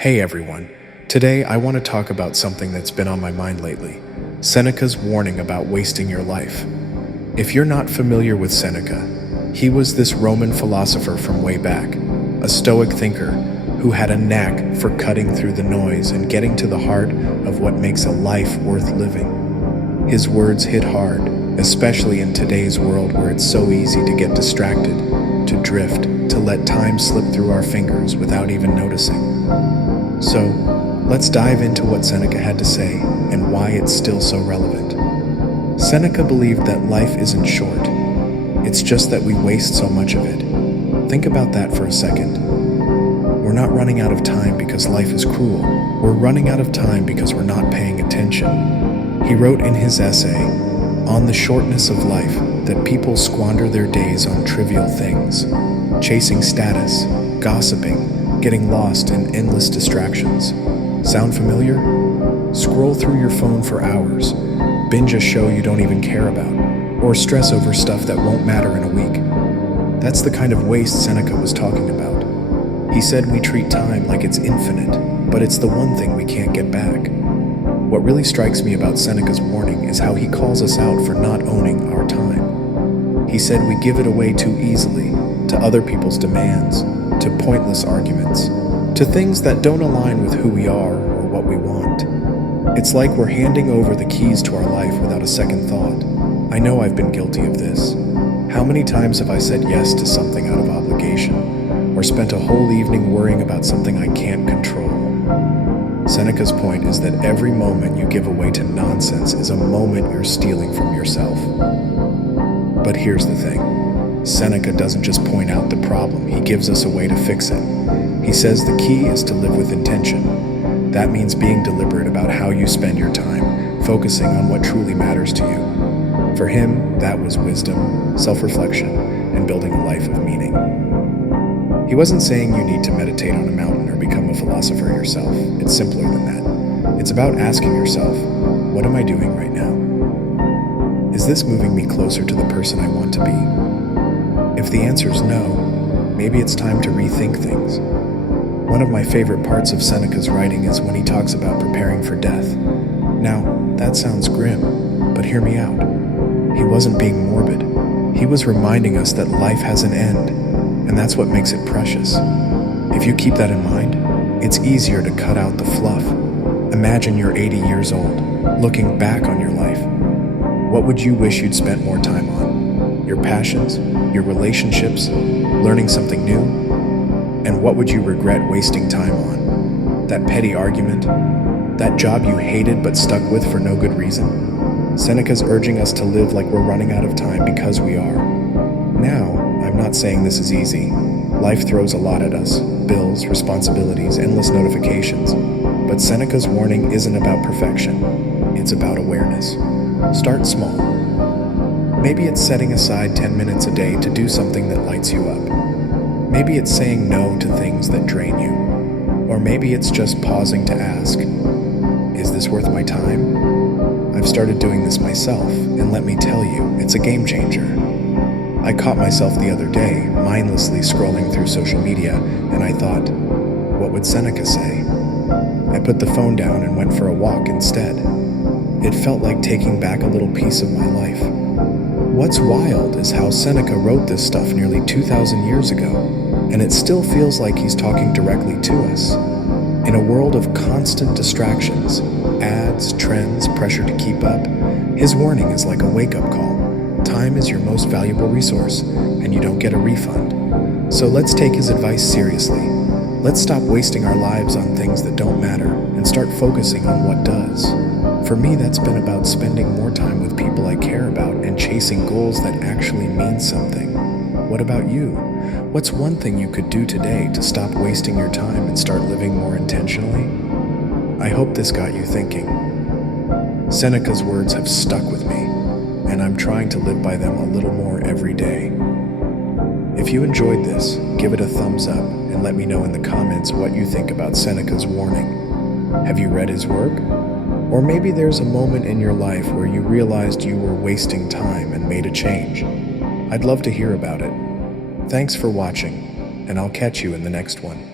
Hey everyone, today I want to talk about something that's been on my mind lately, Seneca's warning about wasting your life. If you're not familiar with Seneca, he was this Roman philosopher from way back, a Stoic thinker who had a knack for cutting through the noise and getting to the heart of what makes a life worth living. His words hit hard, especially in today's world where it's so easy to get distracted, to drift, to let time slip through our fingers without even noticing. So, let's dive into what Seneca had to say and why it's still so relevant. Seneca believed that life isn't short. It's just that we waste so much of it. Think about that for a second. We're not running out of time because life is cruel. We're running out of time because we're not paying attention. He wrote in his essay, On the Shortness of Life, that people squander their days on trivial things, chasing status, gossiping, getting lost in endless distractions. Sound familiar? Scroll through your phone for hours, binge a show you don't even care about, or stress over stuff that won't matter in a week. That's the kind of waste Seneca was talking about. He said we treat time like it's infinite, but it's the one thing we can't get back. What really strikes me about Seneca's warning is how he calls us out for not owning our time. He said we give it away too easily, to other people's demands, to pointless arguments, to things that don't align with who we are or what we want. It's like we're handing over the keys to our life without a second thought. I know I've been guilty of this. How many times have I said yes to something out of obligation, or spent a whole evening worrying about something I can't control? Seneca's point is that every moment you give away to nonsense is a moment you're stealing from yourself. But here's the thing. Seneca doesn't just point out the problem, he gives us a way to fix it. He says the key is to live with intention. That means being deliberate about how you spend your time, focusing on what truly matters to you. For him, that was wisdom, self-reflection, and building a life of meaning. He wasn't saying you need to meditate on a mountain or become a philosopher yourself. It's simpler than that. It's about asking yourself, what am I doing right now? Is this moving me closer to the person I want to be? If the answer is no, maybe it's time to rethink things. One of my favorite parts of Seneca's writing is when he talks about preparing for death. Now, that sounds grim, but hear me out. He wasn't being morbid. He was reminding us that life has an end, and that's what makes it precious. If you keep that in mind, it's easier to cut out the fluff. Imagine you're 80 years old, looking back on your life. What would you wish you'd spent more time on? Your passions, your relationships, learning something new? And what would you regret wasting time on? That petty argument? That job you hated but stuck with for no good reason? Seneca's urging us to live like we're running out of time because we are. Now, I'm not saying this is easy. Life throws a lot at us, bills, responsibilities, endless notifications. But Seneca's warning isn't about perfection, it's about awareness. Start small. Maybe it's setting aside 10 minutes a day to do something that lights you up. Maybe it's saying no to things that drain you. Or maybe it's just pausing to ask, is this worth my time? I've started doing this myself, and let me tell you, it's a game changer. I caught myself the other day, mindlessly scrolling through social media, and I thought, what would Seneca say? I put the phone down and went for a walk instead. It felt like taking back a little piece of my life. What's wild is how Seneca wrote this stuff nearly 2,000 years ago, and it still feels like he's talking directly to us. In a world of constant distractions, ads, trends, pressure to keep up, his warning is like a wake-up call. Time is your most valuable resource, and you don't get a refund. So let's take his advice seriously. Let's stop wasting our lives on things that don't matter and start focusing on what does. For me, that's been about spending more time with people I care about and chasing goals that actually mean something. What about you? What's one thing you could do today to stop wasting your time and start living more intentionally? I hope this got you thinking. Seneca's words have stuck with me, and I'm trying to live by them a little more every day. If you enjoyed this, give it a thumbs up and let me know in the comments what you think about Seneca's warning. Have you read his work? Or maybe there's a moment in your life where you realized you were wasting time and made a change. I'd love to hear about it. Thanks for watching, and I'll catch you in the next one.